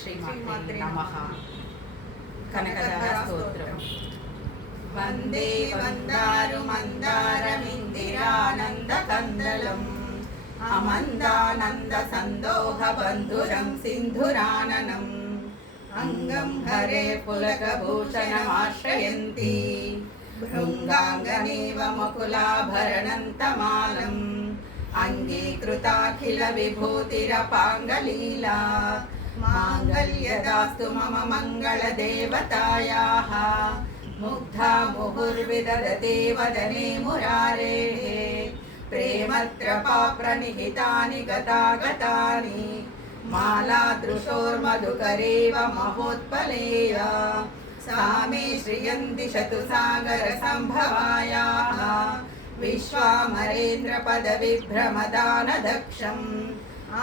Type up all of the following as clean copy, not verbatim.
श्रीमात्रे नमः। कनकदार स्तोत्रम्। वन्दे वन्दारुमन्दारमिन्दिरानन्दकन्दलम् अमन्दानन्दसन्दोहबन्धुरं सिन्धुराननम् अङ्गं हरे पुलकभूषणमाश्रयन्ती भृङ्गाङ्गनेव मुकुलाभरणन्तमालम् अङ्गीकृताखिलविभूतिरपाङ्गलीला माङ्गल्यदास्तु मम मङ्गलदेवतायाः मुग्धा मुहुर्विदधते वदने मुरारेः प्रेमत्रपाप्रणिहितानि गतागतानि मालादृशोर्मधुकरेव महोत्पलेय सा मे श्रियन्ति शतुसागरसम्भवायाः विश्वामरेन्द्रपदविभ्रमदानदक्षम्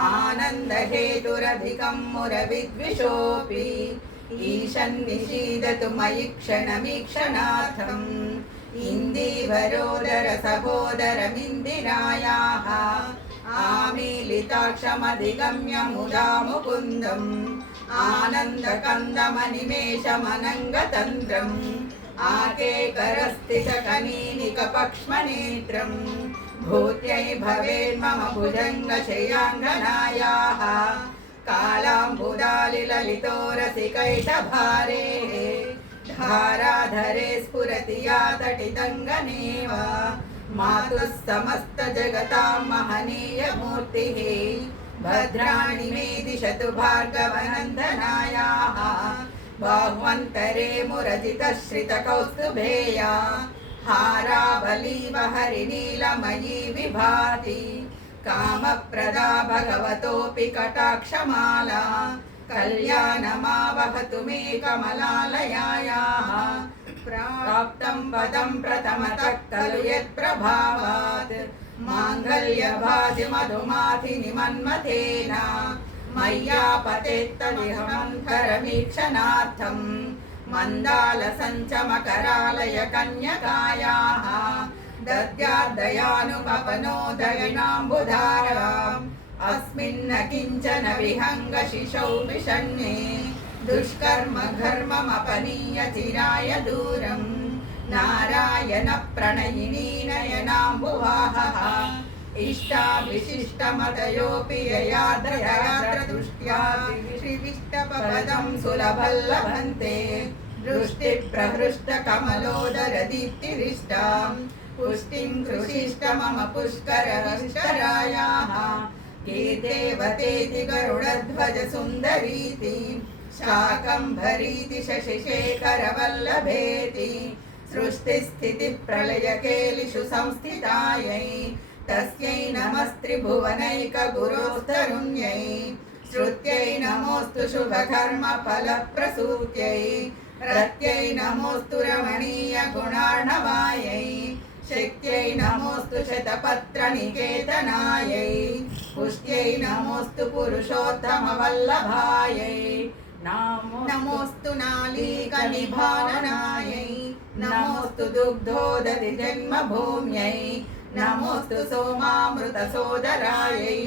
आनन्दहेतुरधिकं मुरविद्विषोऽपि ईशन्निषीदतु मयि क्षणमीक्षणार्थम् इन्दीवरोदरसहोदरमिन्दिरायाः आमीलिताक्षमधिगम्य मुदा मुकुन्दम् आनन्दकन्दमनिमेषमनङ्गतन्त्रम् आकेकरस्थितकनीनिकपक्ष्मनेत्रम् भूत्यै भवेन्मम भुजङ्गशयाङ्गनायाः कालाम्बुदालिललितोरसिकैटभारेः धाराधरे स्फुरति या तटितङ्गनेव मातुः समस्तजगतां महनीयमूर्तिः भद्राणि मे दिशतु भार्गवनन्दनायाः बाह्वन्तरे मुरजितश्रितकौस्तुभेया हारावलीव हरिनीलमयी विभाति कामप्रदा भगवतोऽपि कटाक्षमाला कल्याणमावहतु मे कमलालयायाः प्राप्तं पदं प्रथमतः खलु यत्प्रभावात् माङ्गल्यभाति मधुमाथिनि मन्मथेन मय्यापतेत्तदिहमन्करमीक्षणार्थम् मन्दालसञ्चमकरालय कन्यकायाः दद्याद्दयानुपवनोदयनाम्बुधाराम् अस्मिन्न किञ्चन विहङ्गशिशौ विषण्णे दुष्कर्म घर्ममपनीय चिराय दूरम् नारायण प्रणयिनी नयनाम्बुवाहः इष्टाविशिष्टमतयोऽपि ययाद्रदृष्ट्या श्रीविष्टपदं सुलभल्लभन्ते दृष्टिप्रहृष्टकमलोदरदीप्तिरिष्टां पुष्टिं कृषिष्ट मम पुष्करविष्करायाः के देवतेति गरुडध्वज सुन्दरीति शाकम्भरीति शशिशेखरवल्लभेति सृष्टिस्थितिप्रलयकेलिषु संस्थितायै तस्यै नमस्त्रिभुवनैकगुरोस्तरुण्यै श्रुत्यै नमोऽस्तु शुभकर्मफलप्रसूत्यै रत्यै नमोऽस्तु रमणीयगुणार्णवायै शक्त्यै नमोऽस्तु शतपत्रनिकेतनायै पुष्ट्यै नमोऽस्तु पुरुषोत्तमवल्लभायै नमोऽस्तु नालीकनिभाननायै नमोऽस्तु दुग्धोदधि जन्मभूम्यै नमोऽस्तु सोमामृतसोदरायै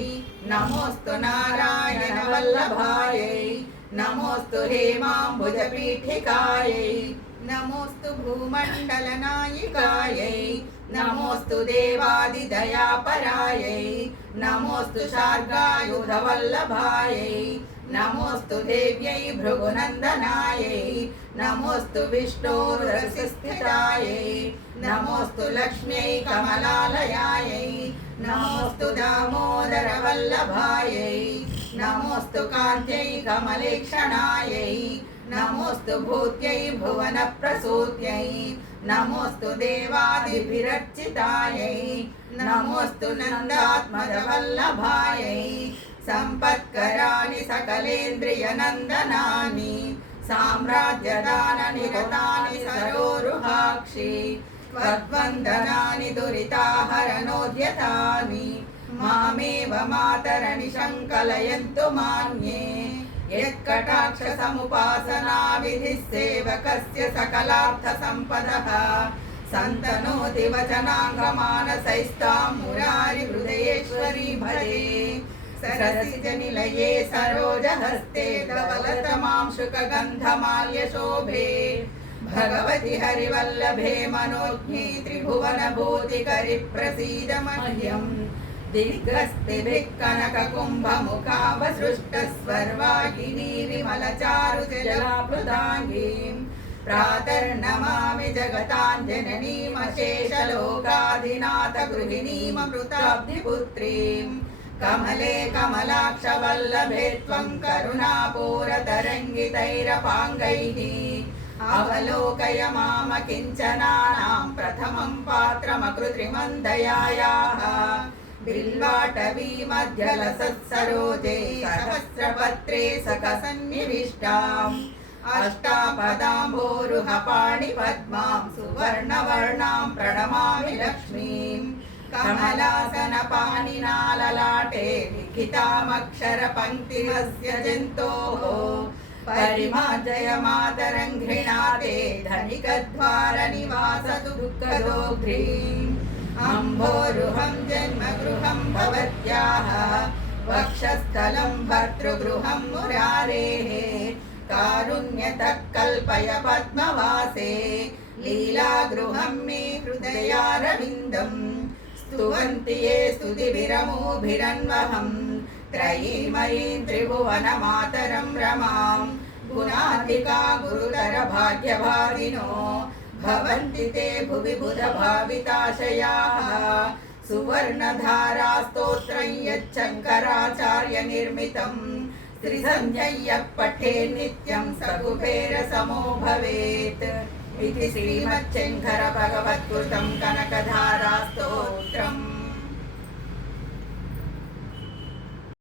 नमोऽस्तु नारायणवल्लभायै नमोऽस्तु हेमाम्बुजपीठिकायै नमोऽस्तु भूमण्डलनायिकायै नमोऽस्तु देवादिदयापरायै नमोऽस्तु शार्गायुधवल्लभायै नमोऽस्तु देव्यै भृगुनन्दनायै नमोऽस्तु विष्णोरुरसिस्थितायै नमोऽस्तु लक्ष्म्यै कमलालयायै नमोऽस्तु दामोदरवल्लभायै नमोऽस्तु कान्त्यै कमलेक्षणायै नमोऽस्तु भूत्यै भुवनप्रसूत्यै नमोऽस्तु देवादिभिरर्चितायै नमोऽस्तु नन्दात्मजवल्लभायै सम्पत्कराणि सकलेन्द्रियनन्दनानि साम्राज्यदाननिरतानि सरोरुहाक्षि त्वद्वन्दनानि दुरिताहरणोद्यतानि मामेव मातरनिशङ्कलयन्तु मान्ये यत्कटाक्षसमुपासनाविधिः सेवकस्य सकलार्थसम्पदः सन्तनोति वचनाङ्गमानसैस्तां मुरारिहृदयेश्वरी भजे सरसिजनिलये सरोजहस्ते धवलतमां शुकगन्धमाल्यशोभे भगवति हरिवल्लभे मनोज्ञे त्रिभुवनभूतिकरि प्रसीद मह्यम् दिग्गस्तिभिः कनककुम्भमुखावसृष्टस्वर्वाहिनी विमलचारुजलाप्लुताङ्गीं प्रातर्नमामि जगताञ्जननीमशेषलोकाधिनाथ गृहिणीममृताब्धिपुत्रीं कमले कमलाक्षवल्लभे त्वं करुणापूरतरङ्गितैरपाङ्गैः अवलोकय माम किञ्चनानां प्रथमं पात्रमकृत्रिमन्दयायाः बिल्वाटवी मध्यलसत्सरोजे सहस्रपत्रे सकसन्निविष्टाम् अष्टापदाम्भोरुहपाणिपद्मां सुवर्णवर्णां प्रणमामि लक्ष्मीं कमलासनपाणिना ललाटे लिखितामक्षरपङ्क्तिमस्य जन्तोः परिमार्जय मातरं घृणाते धनिकद्वारनिवासतु दुःखदोघ्रीम् अम्भोरुहं जन्मगृहं भवत्याः वक्षस्थलं भर्तृगृहं मुरारेः कारुण्यतः कल्पय पद्मवासे लीलागृहं मे हृदयारविन्दम् स्तुवन्ति ये स्तुतिभिरमोभिरन्वहं त्रयीमयीं त्रिभुवनमातरं रमां गुणाधिका गुरुतरभाग्यभागिनो भवन्ति ते भुवि बुधभाविताशयाः सुवर्णधारास्तोत्रं यच्छङ्कराचार्यनिर्मितं त्रिसन्ध्यय्यः पठेत् नित्यं स कुबेरसमो भवेत् इति श्रीमच्छङ्करभगवत्कृतं कनकधारास्तोत्रम्।